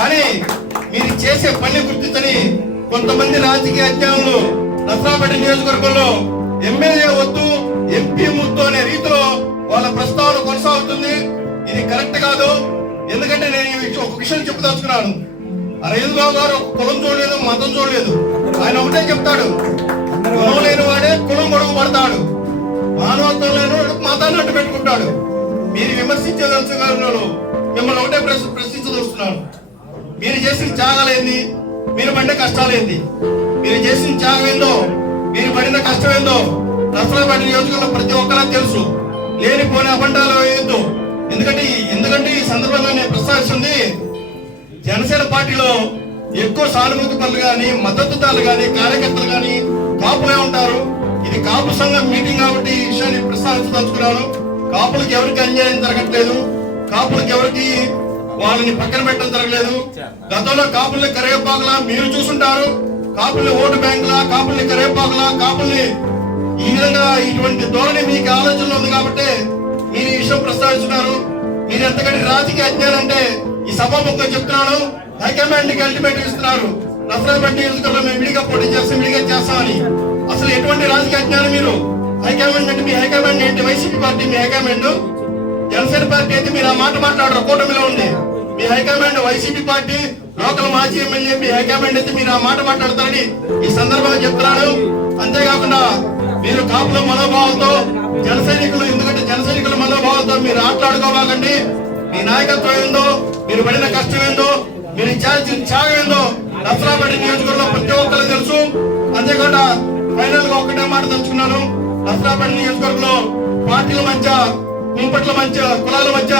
కానీ మీరు చేసే పని గుర్తించని కొంతమంది రాజకీయ అజ్ఞానులు నసరాపేట నియోజకవర్గంలో ఎమ్మెల్యే వద్దు ఎంపీ ముద్దు అనే రీతిలో వాళ్ళ ప్రస్తావన కొనసాగుతుంది. ఇది కరెక్ట్ కాదు. ఎందుకంటే నేను ఒక విషయం చెప్పదలుచుకున్నాను. అరవింద్ బాబు గారు కులం చూడలేదు, మతం చూడలేదు. ఆయన ఒకటే చెప్తాడు, కులం లేని వాడే కులం గొడవ పడతాడు, మానవత్వం లేని వాడు మతాన్ని అడ్డు పెట్టుకుంటాడు. మీరు విమర్శించదలుచుకున్నారు, మిమ్మల్ని ఒకటే ప్రశ్నించదలుస్తున్నాను. మీరు చేసిన త్యాగాలు ఏంది? మీరు పడిన కష్టాలు ఏంది? మీరు చేసిన త్యాగం ఏందో, మీరు పడిన కష్టం ఏందో నసరాపేట నియోజకవర్గంలో ప్రతి ఒక్కరా తెలుసు. లేనిపోయిన అబండాలు వేయొద్దు. ఎందుకంటే ఈ సందర్భంగా నేను ప్రస్తావిస్తుంది, జనసేన పార్టీలో ఎక్కువ సానుభూతి పనులు కానీ మద్దతుదారులు కానీ కార్యకర్తలు కానీ కాపులే ఉంటారు. ఇది కాపు సంఘం మీటింగ్ కాబట్టి ఈ విషయాన్ని ప్రస్తావించదలుచుకున్నాను. కాపులకు ఎవరికి అన్యాయం జరగట్లేదు, కాపులకు ఎవరికి వాళ్ళని పక్కన పెట్టడం జరగలేదు. గతంలో కాపుల్ని కరేపాకులా మీరు చూసుంటారు. కాపుల్ని ఓటు బ్యాంకులా, కాపుల్ని కరేపాకులా, కాపుల్ని ఈ విధంగా ఇటువంటి ధోరణి మీకు ఆలోచనలో ఉంది కాబట్టి మీరు ఈ విషయం ప్రస్తావిస్తున్నారు. మీరు ఎంతకంటే రాజకీయ అజ్ఞానం అంటే ఈ సభాముఖంగా చెప్తున్నాను. హైకమాండ్ కి అల్టిమేట్ ఇస్తున్నారు, నసరాపేట నియోజకవర్గంలో మేము విడిగా పోటీ చేస్తామని. అసలు ఎటువంటి రాజకీయ అజ్ఞానం మీరు? హైకమాండ్ అంటే మీ హైకమాండ్ ఏంటి? వైసీపీ పార్టీ మీ హైకమాండ్. జనసేన పార్టీ అయితే మీరు ఆ మాట మాట్లాడరు, కూటమిలో ఉంది. మీ హైకమాండ్ వైసీపీ పార్టీ, లోకల్ మాజీ ఎమ్మెల్యే మీ హైకమాండ్ అయితే మీరు ఆ మాట మాట్లాడతారని ఈ సందర్భంగా చెప్తున్నాను. అంతేకాకుండా మీరు కాపుల మనోభావంతో జన సైనికుల మనోభావంతో మీరు ఆటలాడుకోవాలండి. మీ నాయకత్వం ఏందో, మీరు పడిన కష్టం ఏందో, మీరు చేసిన త్యాగం ఏందో నసరాపేట నియోజకవర్గంలో ప్రతి ఒక్కరు తెలుసు. అంతేకాకుండా ఫైనల్ గా ఒక్కటే మాట తెలుసుకున్నాను. నసరాపేట నియోజకవర్గంలో పార్టీల మధ్య, కుంపట్ల మధ్య, కులాల మధ్య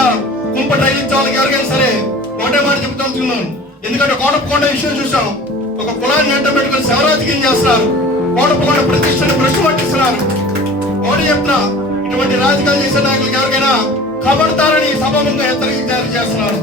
కుంపటి రైలించే వాళ్ళకి ఎవరికైనా సరే ఒకటే మాట చెప్తాను. ఎందుకంటే కోటప్పకొండ విషయం చూసాం. ఒక కులాన్ని వెంట పెట్టుకుని శవరాజకీయం చేస్తున్నారు. కోటప్పకొండ ప్రతిష్టను భ్రష్టు పట్టిస్తున్నారు. ఒకటి చెప్తున్నా, ఇటువంటి రాజకీయాలు చేసే నాయకులకు ఎవరికైనా కబడతారని సభాముఖంగా హెచ్చరిక జారీ చేస్తున్నారు.